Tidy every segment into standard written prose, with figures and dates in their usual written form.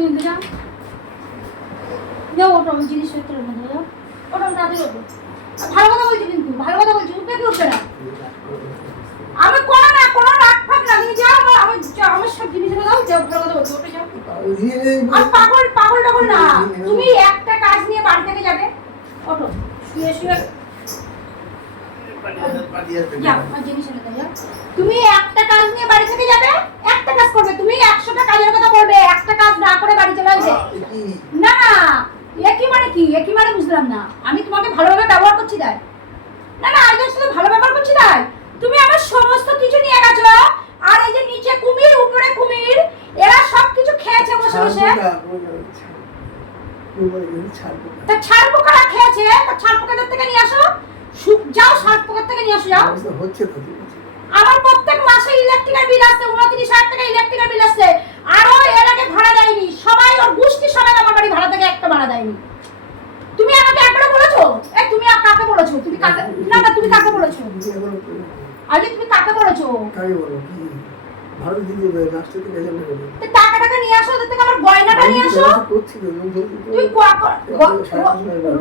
কিনতে যাও যাও, ওটা আমি জিনিসপত্রের মধ্যে যাও, ওটা আমি তাদের ওঠো। ভালো কথা বলছি, কিন্তু ভালো কথা বলছি, উঠবে কি উঠবে না? আমি কোনো না কোনো রাগ ফাগ না, তুমি যাও, আমার সব জিনিসগুলো দাও, যাও, ভালো কথা বলছি, ওটা যাও। আর পাগল পাগল টাগল না, তুমি একটা কাজ নিয়ে বাড়ি থেকে যাবে, ওঠো, শুয়ে শুয়ে যাও, আর জিনিস এনে দাও, যাও। তুমি একটা কাজ নিয়ে বাড়ি থেকে যাবে, একটা কাজ করবে, তুমি 100টা কাজের কথা বলবে, একটা কাজ না করে বাড়ি চলে আসবে না। একই মানে কি? একই মানে বুঝলাম না। আমি তোমাকে ভালোভাবে ব্যবহার করছি তাই? না না, আমি শুধু ভালো ব্যবহার করছি তাই? তুমি আমার সমস্ত কিছু নিয়ে গেছো, আর এই যে নিচে কুমির উপরে কুমির, এরা সব কিছু খেয়েছে বসে বসে। তা ছাড় পোকারা খেয়েছে, তা ছাড় পোকাদের থেকে নিয়ে আসো, যাও ছাড় পোকার থেকে নিয়ে আসো, যাও। আমার প্রত্যেক মাসে ইলেকট্রিকের বিল আসছে, 29,000 টাকা ইলেকট্রিকের বিল আসছে, আরো এর আগে ভাড়া দেয়নি, সবাই ওর গোষ্ঠী সবাই আমার বাড়ি ভাড়া থেকে একটা ভাড়া দেয়নি। তুমি আমাকে একবার বলেছো, এই তুমি কাকে বলেছো? তুমি কাকে, না না তুমি কাকে বলেছো? আগে তুমি কাকে বলেছো? কাকে বলবো কি ভালো দিদি লাস্টে তো গেছে না। তো টাকাটা নিয়ে আসো, ওদের থেকে আমার গয়নাটা নিয়ে আসো। তুই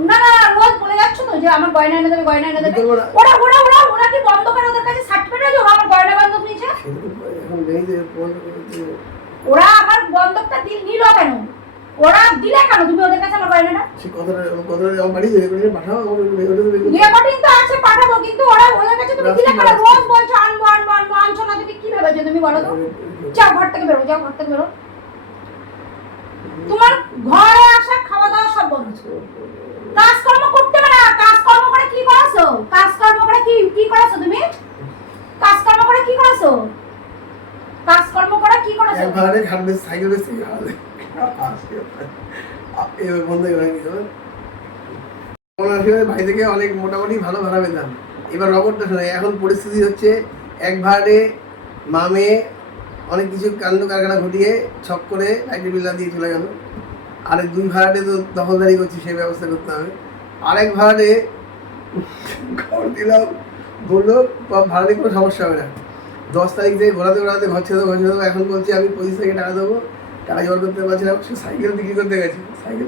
না না রোজ বলে যাচ্ছ তো যে আমার গয়না এনে দেবে, গয়না এনে দেবে। ওরা ওরা ওরা ওরা কি বন্ধ করে ওদের কাছে সার্টিফিকেট আছে ওরা আমার গয়না বন্ধক নিয়েছে? এখন মেয়েদের ওরা আমার বন্ধকটা নিল কেন? ওরা দিলে কেন তুমি ওদের কাছে আমার গয়নাটা? সে কথাটা আমার বাড়ি যেতে করে পাঠাও, রেকর্ডিং তো আছে, পাঠাবো, কিন্তু ওরা ওদের কাছে তুমি দিলে কেন? রোজ বলছো আনবো আনবো আনবো, আনছো না, তুমি কি ভেবেছো তুমি বলো তো? যাও ঘর থেকে বেরো, যাও ঘর থেকে বেরো। তোমার ঘরে আসা খাওয়া দাওয়া সব বন্ধ। কাজকর্ম করতে পারে না, কাজকর্ম করে কি করেছো? কাজকর্ম করে কি করেছো তুমি? কাজকর্ম করে কি করেছো? কাজকর্ম করে কি করেছো? একবারে খাবে সাইকেল বেশি খাবে এবার বন্ধ করে দিতে হবে। ভাই থেকে অনেক মোটামুটি ভালো ভাড়া পেতাম। এবার রবটটা শোনে, এখন পরিস্থিতি হচ্ছে এক ভাড়ে মামে অনেক কিছু কাণ্ড কারখানা ঘটিয়ে ছক করে লাইটের বিল দিয়ে চলে গেল। আরেক 2 ভাড়াটে তো দখলদারি করছি, সেই ব্যবস্থা করতে হবে। আরেক ভাড়াটে ঘর দিলাম, বললো ভাড়া দিয়ে কোনো সমস্যা হবে না, 10 তারিখ থেকে ঘোরাতে ঘোরাতে ঘর ছেড়ে দেবো। এখন বলছি আমি 25 তারিখে টাকা দেবো, টাকা জোগাড় করতে পারছি না, সে সাইকেল বিক্রি করতে গেছে। সাইকেল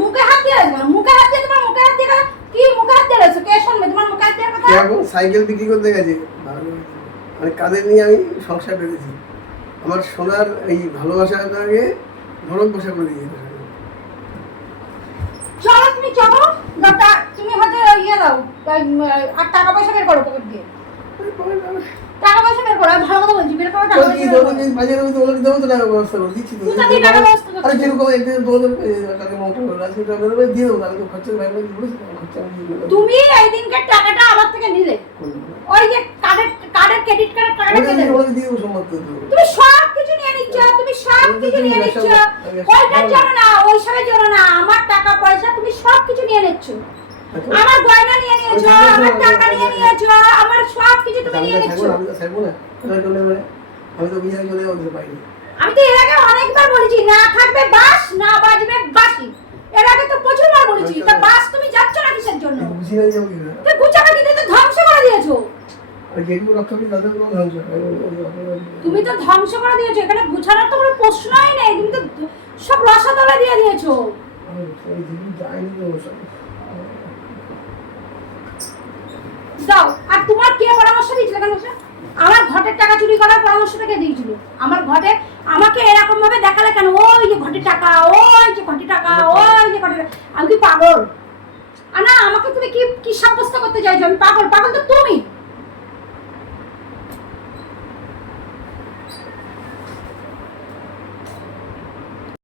মুখে হাত দিয়ে মুখে হাত দিয়ে তোমার মুখে হাত দিয়ে কি মুখে হাত দিয়ে রয়েছে? কে শুনবে তোমার মুখে হাত দিয়ে কথা? এখন সাইকেল বিক্রি করতে গেছে, মানে কাদের নিয়ে আমি সংসার পেতেছি। আমার সোনার এই ভালোবাসাটাকে নরক বসা করে দিয়েছে। চলো তুমি চলো, তুমি হচ্ছে ইয়ে দাও, আর টাকা পয়সা বের করো পকেট দিয়ে। টাকা পয়সা বের করো, আমি ভালো কথা বলছি, বের করো টাকা পয়সা। বাজারে আমি তোমাকে দেবো তো, টাকা ব্যবস্থা করে দিচ্ছি তো। কোথা থেকে টাকা ব্যবস্থা করছো? আরে যেরকম একদিন 2000 টাকা মোটা হলো, আজকে টাকা দেবো, দিয়ে দেবো, তাহলে তো খরচা ভাই বলেছি, খরচা আমি দিয়ে দেবো। তুমি এই দিনকার টাকাটা আমার থেকে নিলে, ওই যে কার্ডের ক্রেডিট কার্ডের টাকাটা কেটে ওটা দিয়ে দেবো সম্মত তো। তুমি সব কিছু নিয়ে নিচ্ছ, তুমি সব কিছু নিয়ে নিচ্ছ, ওইটার জন্য না, ওই সবের জন্য না, আমার টাকা পয়সা তুমি সব কিছু নিয়ে নিচ্ছ। আমার গয়না নিয়ে নিয়েছো, আমার টাকা নিয়ে নিয়েছো, আমার সব কিছু তুমি নিয়ে নিচ্ছ। আমি তো থাকবো না, আমি তো বিয়ে চলে যাবো পাইনি। আমি তো এর আগে অনেকবার বলেছি না থাকবে বাস, না বাজবে বাঁশি। এর আগে তো প্রচুরবার বলেছি, তা বাস তুমি যাচ্ছ না কিসের জন্য? বুঝি না যাবো কি না, তো গুছাবে দিতে তো ধ্বংস করে দিয়েছো। আর যেটুকু রক্ষা করি তাদের কোনো ধ্বংস। তুমি তো ধ্বংস করে দিয়েছো, এখানে গুছানোর তো কোনো প্রশ্নই নেই, তুমি তো সব রসাতলে দিয়ে দিয়েছো। দাও, আর তোমার কে পরামর্শ দিয়েছিল? কেন আমার ঘটের টাকা চুরি করার পরামর্শটা কে দিয়েছিল? আমার ঘটে আমাকে এরকম ভাবে দেখালে কেন? ওই যে ঘটের টাকা, ওই যে ঘটের টাকা, ওই যে ঘটের টাকা। আমি কি পাগল? না, আমাকে তুমি কি সাব্যস্ত করতে চাইছো? আমি পাগল? পাগল তো তুমি।